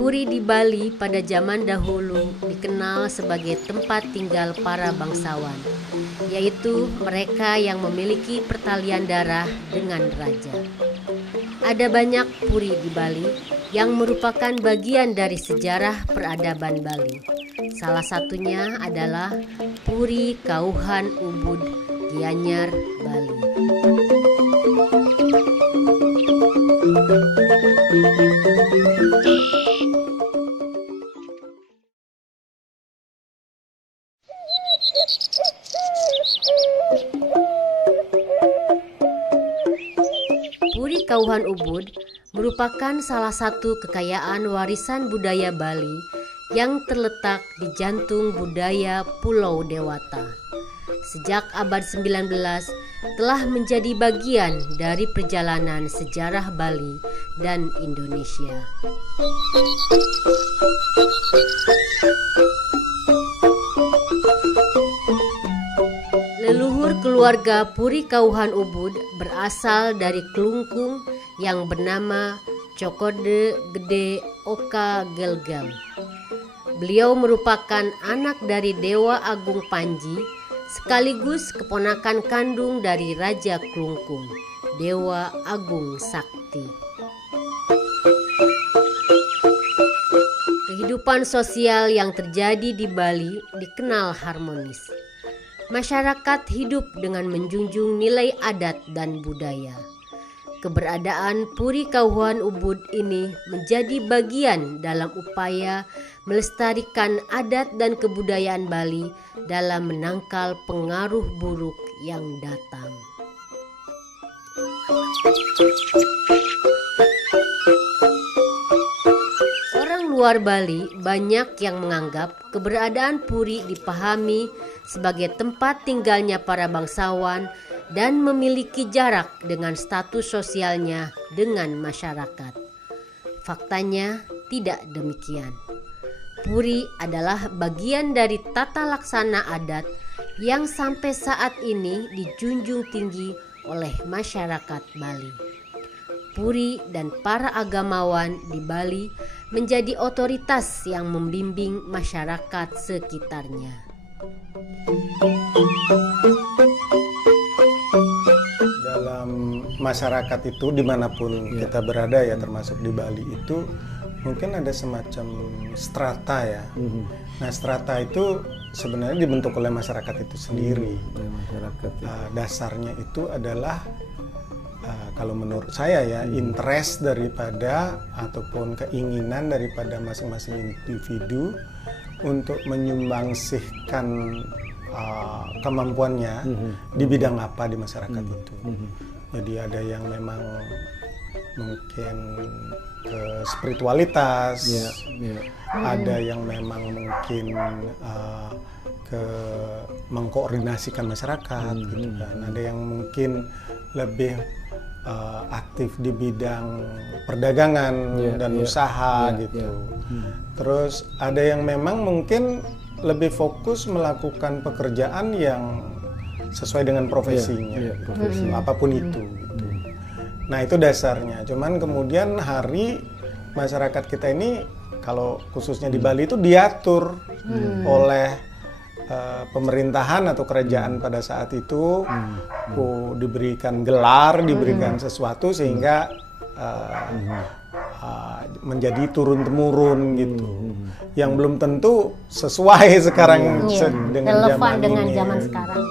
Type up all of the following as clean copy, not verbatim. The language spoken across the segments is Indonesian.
Puri di Bali pada zaman dahulu dikenal sebagai tempat tinggal para bangsawan, yaitu mereka yang memiliki pertalian darah dengan raja. Ada banyak puri di Bali yang merupakan bagian dari sejarah peradaban Bali. Salah satunya adalah Puri Kauhan Ubud, Gianyar, Bali. Puri Kauhan Ubud merupakan salah satu kekayaan warisan budaya Bali yang terletak di jantung budaya Pulau Dewata. Sejak abad 19 telah menjadi bagian dari perjalanan sejarah Bali dan Indonesia. Leluhur keluarga Puri Kauhan Ubud berasal dari Kelungkung yang bernama Cokode Gede Oka Gelgel. Beliau merupakan anak dari Dewa Agung Panji, sekaligus keponakan kandung dari Raja Kelungkung, Dewa Agung Sakti. Kehidupan sosial yang terjadi di Bali dikenal harmonis. Masyarakat hidup dengan menjunjung nilai adat dan budaya. Keberadaan Puri Kauhan Ubud ini menjadi bagian dalam upaya melestarikan adat dan kebudayaan Bali dalam menangkal pengaruh buruk yang datang. Orang luar Bali banyak yang menganggap keberadaan Puri dipahami sebagai tempat tinggalnya para bangsawan dan memiliki jarak dengan status sosialnya dengan masyarakat. Faktanya tidak demikian. Puri adalah bagian dari tata laksana adat yang sampai saat ini dijunjung tinggi oleh masyarakat Bali. Puri dan para agamawan di Bali menjadi otoritas yang membimbing masyarakat sekitarnya. Dalam masyarakat itu dimanapun kita berada ya, termasuk di Bali itu mungkin ada semacam strata ya. Nah, strata itu sebenarnya dibentuk oleh masyarakat itu sendiri. Dasarnya itu adalah kalau menurut saya ya, interest daripada ataupun keinginan daripada masing-masing individu untuk menyumbangsihkan kemampuannya di bidang apa di masyarakat itu. Jadi ada yang memang mungkin ke spiritualitas, ada yang memang mungkin ke mengkoordinasikan masyarakat gitu kan. Ada yang mungkin lebih aktif di bidang perdagangan dan usaha gitu. Terus ada yang memang mungkin lebih fokus melakukan pekerjaan yang sesuai dengan profesinya, apapun itu. Gitu. Nah itu dasarnya. Cuman kemudian hari masyarakat kita ini, kalau khususnya di Bali itu diatur oleh pemerintahan atau kerajaan pada saat itu, diberikan gelar, diberikan sesuatu sehingga menjadi turun-temurun gitu, yang belum tentu sesuai sekarang dengan relevan zaman dengan ini. zaman sekarang.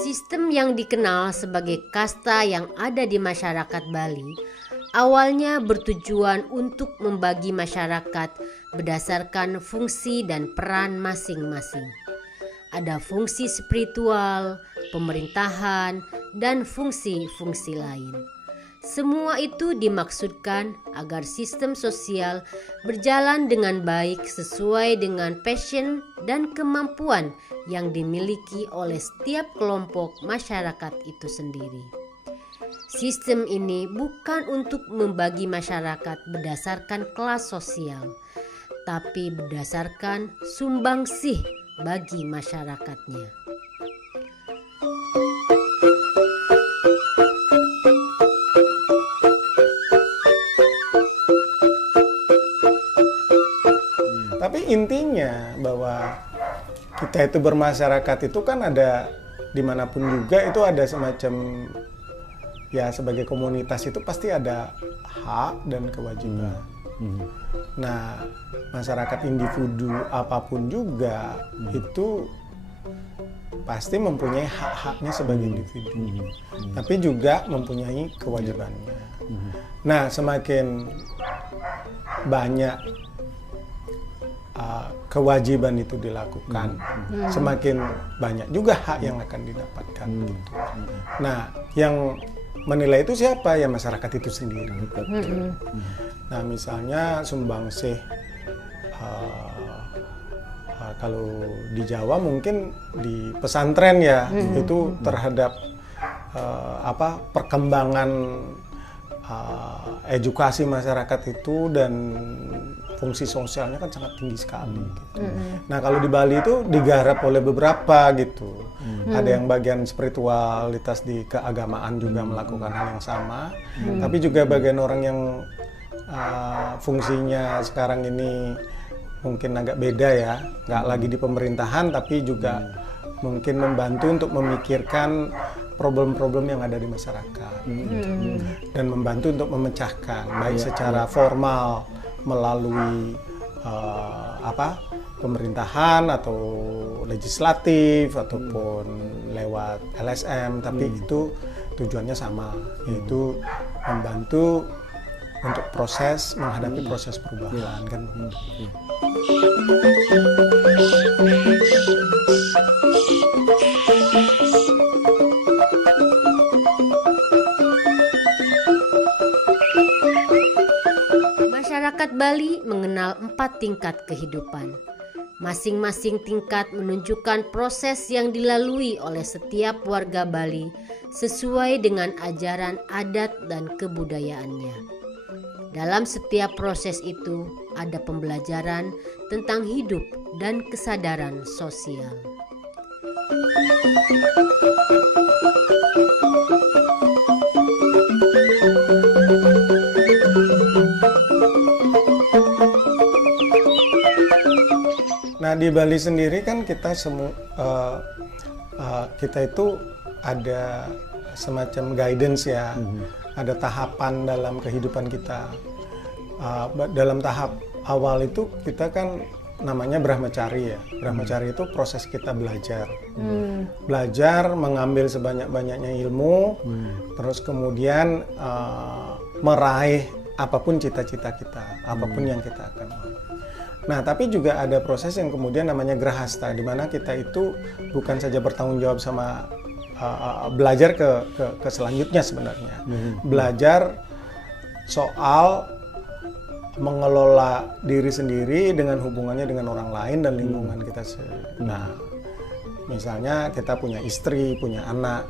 Sistem yang dikenal sebagai kasta yang ada di masyarakat Bali awalnya bertujuan untuk membagi masyarakat berdasarkan fungsi dan peran masing-masing. Ada fungsi spiritual, pemerintahan, dan fungsi-fungsi lain. Semua itu dimaksudkan agar sistem sosial berjalan dengan baik sesuai dengan passion dan kemampuan yang dimiliki oleh setiap kelompok masyarakat itu sendiri. Sistem ini bukan untuk membagi masyarakat berdasarkan kelas sosial, tapi berdasarkan sumbangsih bagi masyarakatnya. Tapi intinya bahwa kita itu bermasyarakat itu kan ada dimanapun juga itu ada semacam ya sebagai komunitas itu pasti ada hak dan kewajiban. Nah, masyarakat individu apapun juga itu pasti mempunyai hak-haknya sebagai individu, tapi juga mempunyai kewajibannya. Nah, semakin banyak kewajiban itu dilakukan, semakin banyak juga hak yang akan didapatkan. Nah, yang menilai itu siapa? Ya masyarakat itu sendiri. Nah, misalnya sumbangsih kalau di Jawa mungkin di pesantren ya itu terhadap perkembangan edukasi masyarakat itu dan fungsi sosialnya kan sangat tinggi sekali. Gitu. Nah, kalau di Bali itu digarap oleh beberapa gitu. Ada yang bagian spiritualitas di keagamaan juga melakukan hal yang sama, tapi juga bagian orang yang fungsinya sekarang ini mungkin agak beda ya, nggak lagi di pemerintahan tapi juga mungkin membantu untuk memikirkan problem-problem yang ada di masyarakat dan membantu untuk memecahkan baik secara formal melalui pemerintahan atau legislatif ataupun lewat LSM, tapi itu tujuannya sama, yaitu membantu untuk menghadapi proses perubahan kan. Masyarakat Bali mengenal 4 tingkat kehidupan. Masing-masing tingkat menunjukkan proses yang dilalui oleh setiap warga Bali sesuai dengan ajaran adat dan kebudayaannya. Dalam setiap proses itu ada pembelajaran tentang hidup dan kesadaran sosial. Nah, di Bali sendiri kan kita kita itu ada semacam guidance ya, ada tahapan dalam kehidupan kita. Dalam tahap awal itu kita kan namanya Brahmacari ya. Brahmacari itu proses kita belajar, belajar mengambil sebanyak-banyaknya ilmu, terus kemudian meraih apapun cita-cita kita, apapun yang kita akan mau. Nah, tapi juga ada proses yang kemudian namanya Grahasta, di mana kita itu bukan saja bertanggung jawab sama belajar ke selanjutnya sebenarnya. Belajar soal mengelola diri sendiri dengan hubungannya dengan orang lain dan lingkungan kita. Nah, misalnya kita punya istri, punya anak,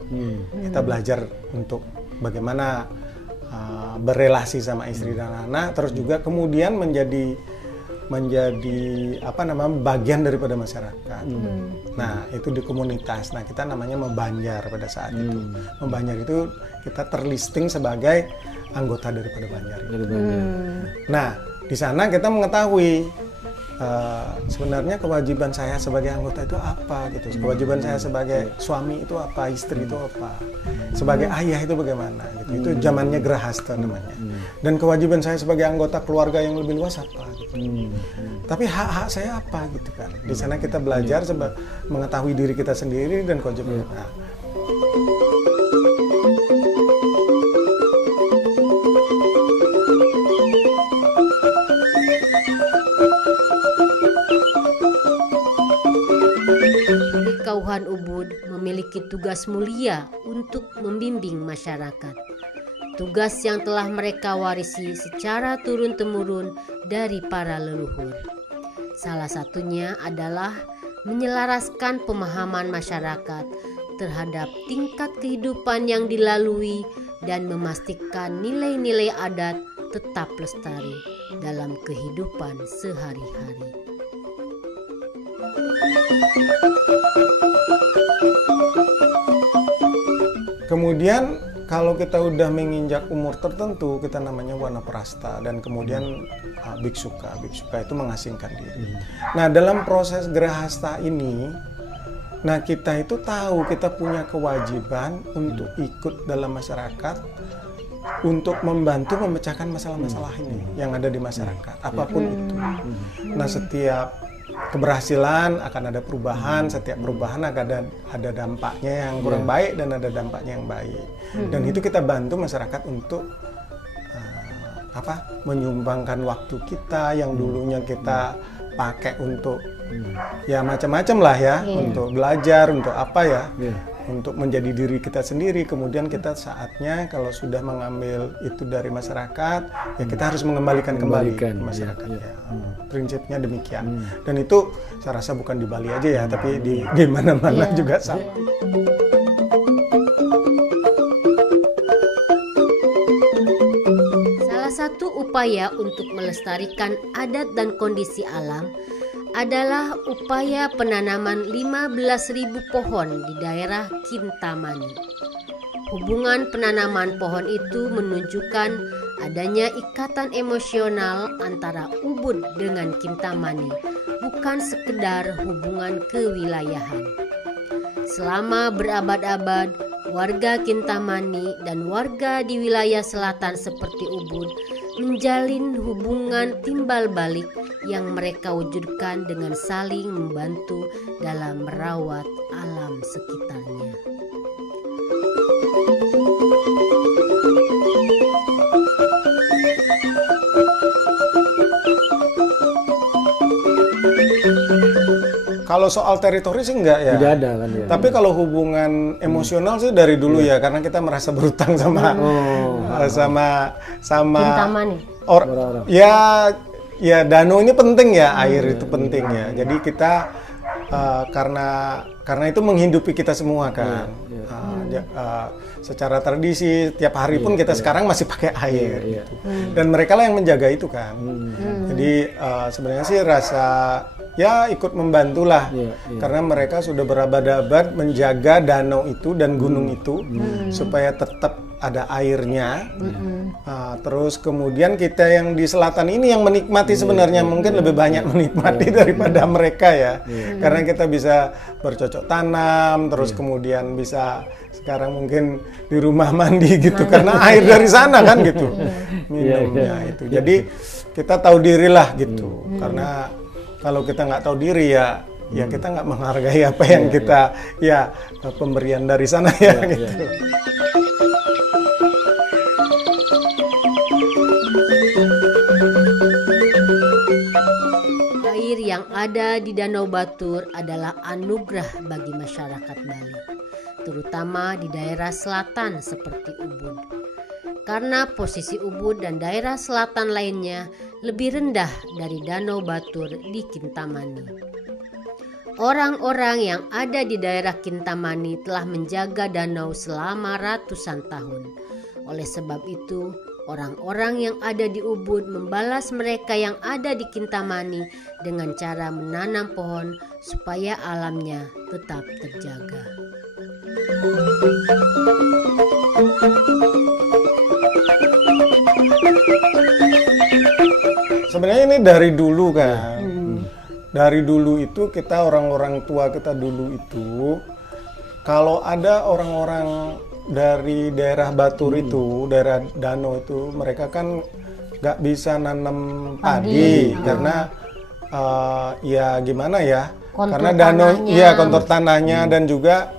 kita belajar untuk bagaimana berelasi sama istri dan anak, terus juga kemudian menjadi bagian daripada masyarakat. Nah, itu di komunitas. Nah, kita namanya membanjar pada saat itu. Membanjar itu kita terlisting sebagai anggota daripada banjar. Nah, di sana kita mengetahui sebenarnya kewajiban saya sebagai anggota itu apa gitu. Kewajiban saya sebagai suami itu apa, istri itu apa, sebagai ayah itu bagaimana gitu. Itu zamannya Grahasta namanya. Dan kewajiban saya sebagai anggota keluarga yang lebih luas apa gitu. Tapi hak-hak saya apa gitu kan. Di sana kita belajar mengetahui diri kita sendiri dan kewajiban. Nah, Kauhan Ubud memiliki tugas mulia untuk membimbing masyarakat. tugas yang telah mereka warisi secara turun-temurun dari para leluhur. Salah satunya adalah menyelaraskan pemahaman masyarakat terhadap tingkat kehidupan yang dilalui dan memastikan nilai-nilai adat tetap lestari dalam kehidupan sehari-hari. Kemudian kalau kita udah menginjak umur tertentu, kita namanya wanaprasta, dan kemudian biksuka. Biksuka itu mengasingkan diri. Nah, dalam proses grahasta ini, nah kita itu tahu kita punya kewajiban untuk ikut dalam masyarakat, untuk membantu memecahkan masalah-masalah ini yang ada di masyarakat, apapun itu. Nah, setiap keberhasilan akan ada perubahan, setiap perubahan akan ada dampaknya yang kurang baik dan ada dampaknya yang baik. Dan itu kita bantu masyarakat untuk menyumbangkan waktu kita yang dulunya kita pakai untuk ya macam-macam lah ya, untuk belajar, untuk apa ya, untuk menjadi diri kita sendiri. Kemudian kita saatnya kalau sudah mengambil itu dari masyarakat, ya kita harus mengembalikan kembali ke masyarakat. Ya. Prinsipnya demikian. Dan itu saya rasa bukan di Bali aja ya, tapi di mana-mana juga sama. Salah satu upaya untuk melestarikan adat dan kondisi alam adalah upaya penanaman 15.000 pohon di daerah Kintamani. Hubungan penanaman pohon itu menunjukkan adanya ikatan emosional antara Ubud dengan Kintamani, bukan sekedar hubungan kewilayahan. Selama berabad-abad, warga Kintamani dan warga di wilayah selatan seperti Ubud menjalin hubungan timbal balik yang mereka wujudkan dengan saling membantu dalam merawat alam sekitarnya. Kalau soal teritori sih enggak ya. Tidak ada kan ya. Tapi kalau hubungan emosional sih dari dulu ya, karena kita merasa berutang sama Kintamani. Orang. Ya danau ini penting ya, air itu penting ya. Jadi kita karena itu menghidupi kita semua kan. Secara tradisi tiap hari pun kita sekarang masih pakai air. Gitu. Dan mereka lah yang menjaga itu kan. Jadi sebenarnya sih rasa ya ikut membantulah karena mereka sudah berabad-abad menjaga danau itu dan gunung itu supaya tetap ada airnya. Terus kemudian kita yang di selatan ini yang menikmati sebenarnya mungkin lebih banyak menikmati daripada mereka ya. Karena kita bisa bercocok tanam, terus kemudian bisa sekarang mungkin di rumah mandi gitu karena air dari sana kan gitu minumnya itu. Jadi kita tahu dirilah gitu. Karena kalau kita nggak tahu diri ya kita nggak menghargai apa yang kita pemberian dari sana gitu. Air yang ada di Danau Batur adalah anugerah bagi masyarakat Bali, terutama di daerah selatan seperti Ubud. Karena posisi Ubud dan daerah selatan lainnya lebih rendah dari Danau Batur di Kintamani. Orang-orang yang ada di daerah Kintamani telah menjaga danau selama ratusan tahun. Oleh sebab itu, orang-orang yang ada di Ubud membalas mereka yang ada di Kintamani dengan cara menanam pohon supaya alamnya tetap terjaga. Sebenarnya ini dari dulu kan. Dari dulu itu kita orang-orang tua kita dulu itu kalau ada orang-orang dari daerah Batur itu, daerah danau itu, mereka kan nggak bisa nanam padi karena ya gimana ya? Karena danau kontur tanahnya dan juga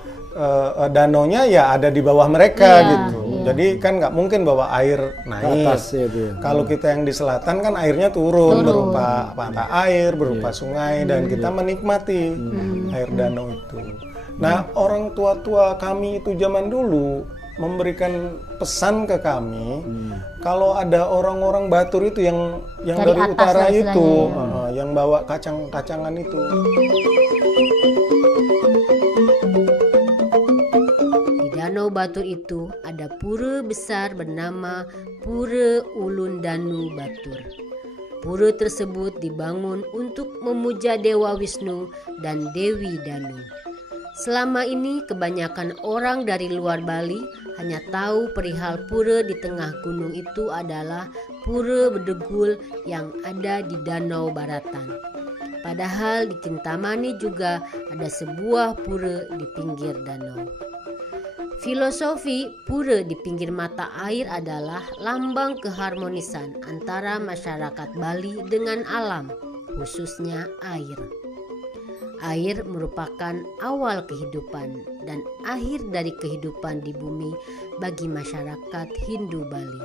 danaunya ya ada di bawah mereka gitu. Jadi kan nggak mungkin bawa air naik. Atas, kalau kita yang di selatan kan airnya turun berupa mata air, berupa sungai dan kita menikmati air danau itu. Nah orang tua-tua kami itu zaman dulu memberikan pesan ke kami kalau ada orang-orang Batur itu yang dari atas utara lah itu istilahnya, yang bawa kacang-kacangan itu. Di Danau Batur itu ada pura besar bernama Pura Ulun Danu Batur. Pura tersebut dibangun untuk memuja Dewa Wisnu dan Dewi Danu. Selama ini kebanyakan orang dari luar Bali hanya tahu perihal pura di tengah gunung itu adalah Pura Bedegul yang ada di Danau Baratan. Padahal di Kintamani juga ada sebuah pura di pinggir danau. Filosofi pura di pinggir mata air adalah lambang keharmonisan antara masyarakat Bali dengan alam, khususnya air. Air merupakan awal kehidupan dan akhir dari kehidupan di bumi bagi masyarakat Hindu Bali.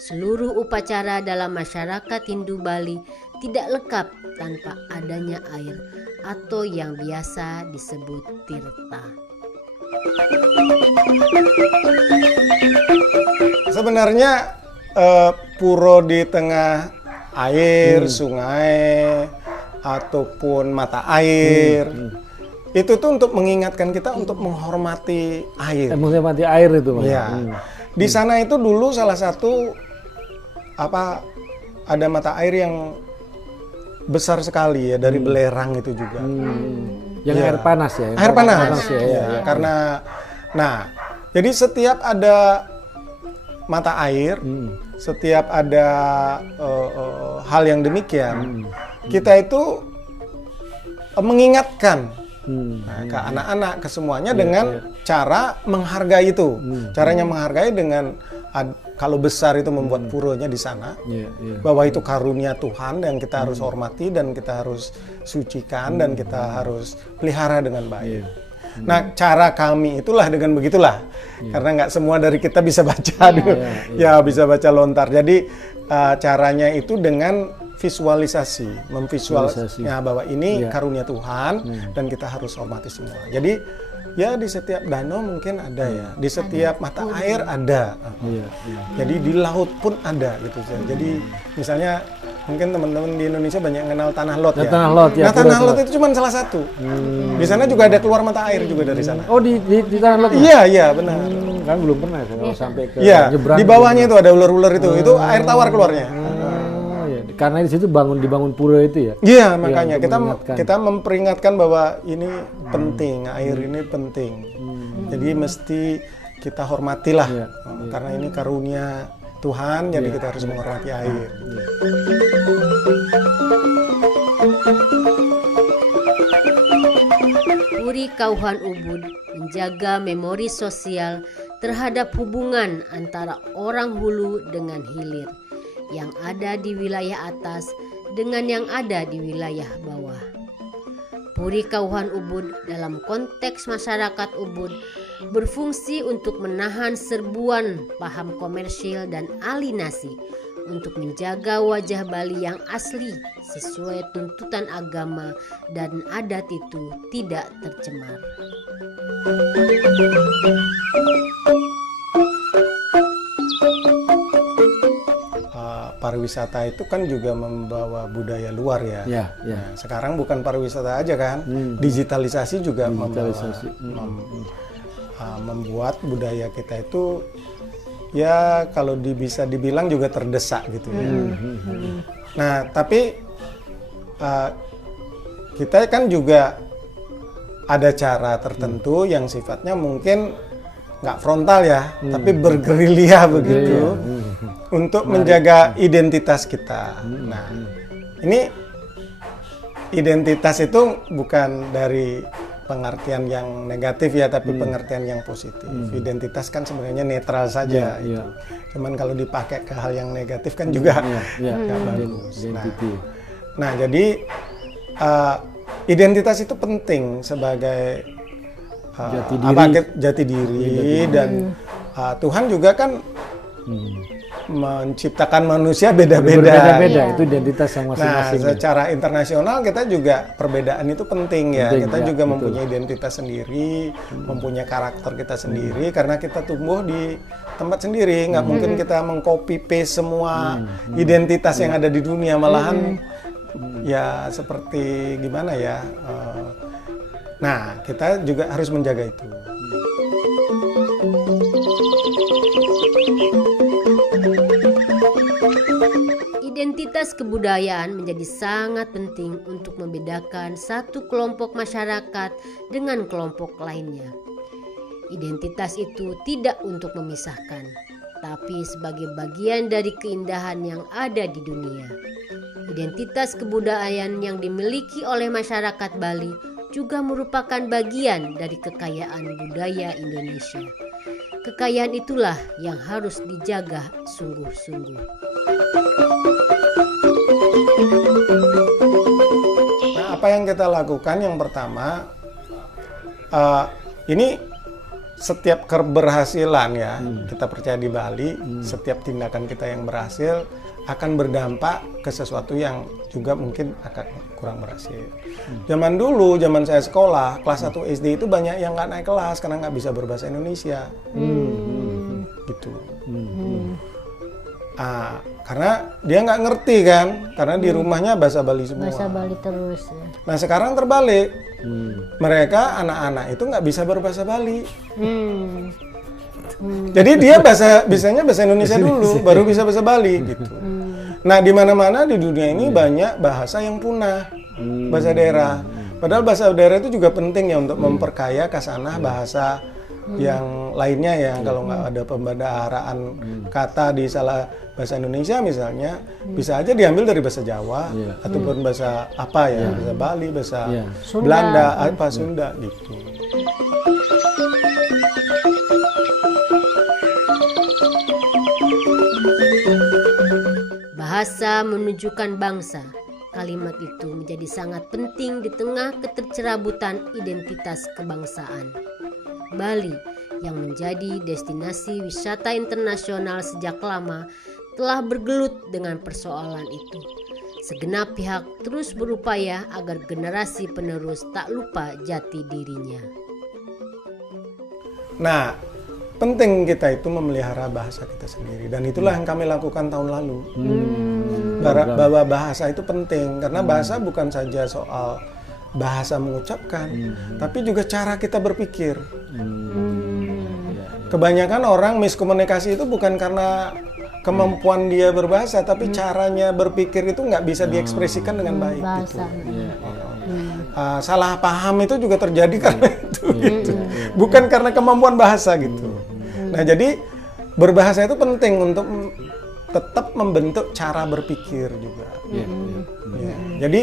Seluruh upacara dalam masyarakat Hindu Bali tidak lengkap tanpa adanya air atau yang biasa disebut tirta. Sebenarnya pura di tengah air, sungai ataupun mata air itu tuh untuk mengingatkan kita untuk menghormati air. Menghormati air itu, Mas. Ya. Di sana itu dulu salah satu ada mata air yang besar sekali ya dari belerang itu juga. Yang air panas ya. Air panas. Ya. Karena jadi setiap ada mata air, setiap ada hal yang demikian, kita itu mengingatkan ke anak-anak, ke semuanya dengan cara menghargai itu. Caranya menghargai dengan kalau besar itu membuat puranya di sana, bahwa itu karunia Tuhan yang kita harus hormati dan kita harus sucikan dan kita harus pelihara dengan baik. Nah, cara kami itulah dengan begitulah, karena nggak semua dari kita bisa baca, bisa baca lontar. Jadi caranya itu dengan visualisasi, memvisualisasi bahwa ini karunia Tuhan dan kita harus hormati semua. Jadi ya di setiap danau mungkin ada ya, di setiap mata air ada. Jadi di laut pun ada gitu. Jadi misalnya mungkin teman-teman di Indonesia banyak mengenal Tanah Lot ya. Tanah Lot ya. Nah, Tanah Lot itu cuma salah satu. Di sana juga ada keluar mata air juga dari sana. Oh di Tanah Lot? Iya benar. Kan belum pernah kalau sampai ke nyebrang. Di bawahnya itu ada ular-ular itu air tawar keluarnya. Karena di situ dibangun pura itu ya. Iya, makanya kita memperingatkan bahwa ini penting, air ini penting. Jadi mesti kita hormatilah karena ini karunia Tuhan, jadi kita harus menghormati air. Puri Kauhan Ubud menjaga memori sosial terhadap hubungan antara orang hulu dengan hilir, yang ada di wilayah atas dengan yang ada di wilayah bawah. Puri Kauhan Ubud dalam konteks masyarakat Ubud berfungsi untuk menahan serbuan paham komersil dan alienasi, untuk menjaga wajah Bali yang asli sesuai tuntutan agama dan adat itu tidak tercemar. Pariwisata itu kan juga membawa budaya luar ya. Nah, sekarang bukan pariwisata aja kan, digitalisasi juga membuat budaya kita itu ya kalau bisa dibilang juga terdesak gitu ya. Nah tapi kita kan juga ada cara tertentu yang sifatnya mungkin nggak frontal ya, tapi bergerilya begitu untuk menjaga identitas kita. Nah, ini identitas itu bukan dari pengertian yang negatif ya, tapi pengertian yang positif. Identitas kan sebenarnya netral saja. Cuman kalau dipakai ke hal yang negatif kan juga nggak bagus. Nah, jadi identitas itu penting sebagai jati diri dan Tuhan juga kan menciptakan manusia beda-beda. Berbeda-beda, itu identitas yang masing-masing. Nah, secara internasional kita juga perbedaan itu penting ya. Kita juga betul. mempunyai identitas sendiri, mempunyai karakter kita sendiri karena kita tumbuh di tempat sendiri. Nggak mungkin kita mengcopy paste semua identitas yang ada di dunia, malahan ya seperti gimana ya. Nah, kita juga harus menjaga itu. Identitas kebudayaan menjadi sangat penting untuk membedakan satu kelompok masyarakat dengan kelompok lainnya. Identitas itu tidak untuk memisahkan, tapi sebagai bagian dari keindahan yang ada di dunia. Identitas kebudayaan yang dimiliki oleh masyarakat Bali juga merupakan bagian dari kekayaan budaya Indonesia. Kekayaan itulah yang harus dijaga sungguh-sungguh. Nah, apa yang kita lakukan yang pertama, ini setiap keberhasilan ya, kita percaya di Bali, setiap tindakan kita yang berhasil akan berdampak ke sesuatu yang juga mungkin akan kurang berhasil. Zaman dulu, zaman saya sekolah, kelas 1 SD itu banyak yang nggak naik kelas karena nggak bisa berbahasa Indonesia. Gitu. Karena dia nggak ngerti kan, karena di rumahnya bahasa Bali semua. Bahasa Bali terus ya. Nah sekarang terbalik, mereka anak-anak itu nggak bisa berbahasa Bali. Jadi dia bisanya bahasa Indonesia dulu, baru bisa bahasa Bali gitu. Nah di mana-mana di dunia ini banyak bahasa yang punah, bahasa daerah. Padahal bahasa daerah itu juga penting ya untuk memperkaya kasanah bahasa yang lainnya ya. Kalau nggak ada pembendaharaan kata di salah bahasa Indonesia misalnya, bisa aja diambil dari bahasa Jawa ataupun bahasa apa ya, bahasa Bali, bahasa Belanda, apa Sunda gitu. Bahasa menunjukkan bangsa. Kalimat itu menjadi sangat penting di tengah ketercerabutan identitas kebangsaan. Bali yang menjadi destinasi wisata internasional sejak lama telah bergelut dengan persoalan itu. Segenap pihak terus berupaya agar generasi penerus tak lupa jati dirinya. Nah, penting kita itu memelihara bahasa kita sendiri, dan itulah yang kami lakukan tahun lalu. Bahwa bahasa itu penting, karena bahasa bukan saja soal bahasa mengucapkan, tapi juga cara kita berpikir. Kebanyakan orang miskomunikasi itu bukan karena kemampuan dia berbahasa, tapi caranya berpikir itu nggak bisa diekspresikan dengan baik. Gitu. Salah paham itu juga terjadi karena itu, gitu. Bukan karena kemampuan bahasa gitu. Nah jadi berbahasa itu penting untuk tetap membentuk cara berpikir juga. Jadi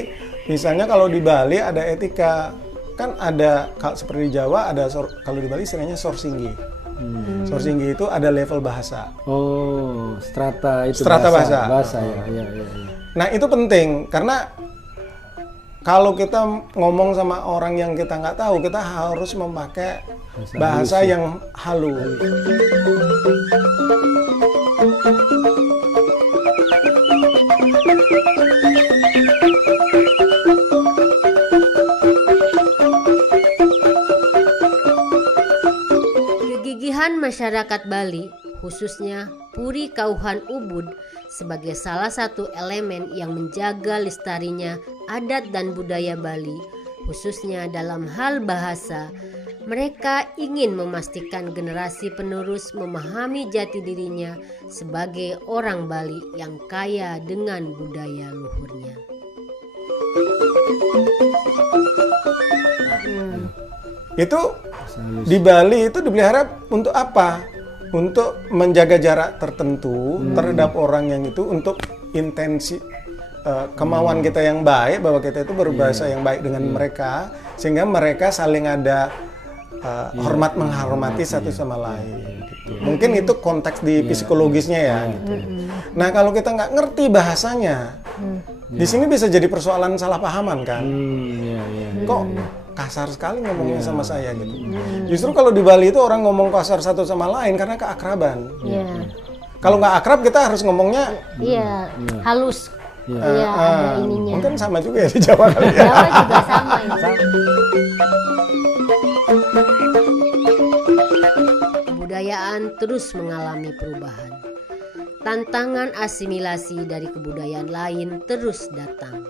misalnya kalau di Bali ada etika, kan ada seperti di Jawa ada kalau di Bali istilahnya sorsinggi. Sorsinggi itu ada level bahasa. Oh, strata itu. Strata bahasa. Bahasa ya. Nah itu penting karena kalau kita ngomong sama orang yang kita nggak tahu, kita harus memakai bahasa yang halus. Kegigihan masyarakat Bali, khususnya Puri Kauhan Ubud, sebagai salah satu elemen yang menjaga lestarinya adat dan budaya Bali, khususnya dalam hal bahasa. Mereka ingin memastikan generasi penerus memahami jati dirinya sebagai orang Bali yang kaya dengan budaya luhurnya. Itu di Bali itu dipelihara untuk apa? Untuk menjaga jarak tertentu terhadap orang yang itu, untuk intensi kemauan kita yang baik, bahwa kita itu berbahasa yang baik dengan mereka, sehingga mereka saling ada hormat menghormati satu sama lain. Gitu. Mungkin itu konteks di psikologisnya ya. Gitu. Nah kalau kita nggak ngerti bahasanya, di sini bisa jadi persoalan salah pahaman kan? Kok kasar sekali ngomongnya sama saya gitu. Justru kalau di Bali itu orang ngomong kasar satu sama lain karena keakraban. Kalau nggak akrab kita harus ngomongnya Iya, halus. Iya, ada ininya. mungkin sama juga ya di Jawa kali ya. Jawa juga sama ini. Kebudayaan terus mengalami perubahan. Tantangan asimilasi dari kebudayaan lain terus datang.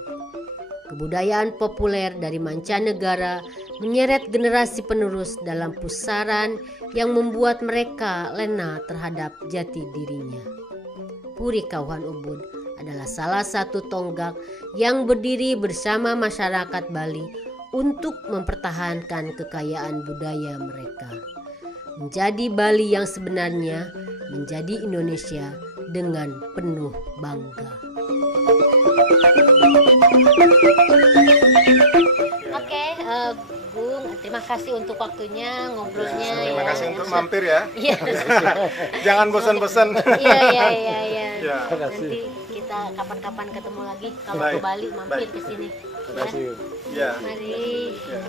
Kebudayaan populer dari mancanegara menyeret generasi penerus dalam pusaran yang membuat mereka lena terhadap jati dirinya. Puri Kauhan Ubud adalah salah satu tonggak yang berdiri bersama masyarakat Bali untuk mempertahankan kekayaan budaya mereka. Menjadi Bali yang sebenarnya, menjadi Indonesia dengan penuh bangga. Oke, Bung, terima kasih untuk waktunya, ngobrolnya. Terima ya. kasih untuk mampir ya. Iya. Jangan bosan-bosan. Iya. Ya. Nanti kita kapan-kapan ketemu lagi kalau Baik. ke Bali mampir Baik. ke sini. Terima kasih. Ya. Mari. Ya.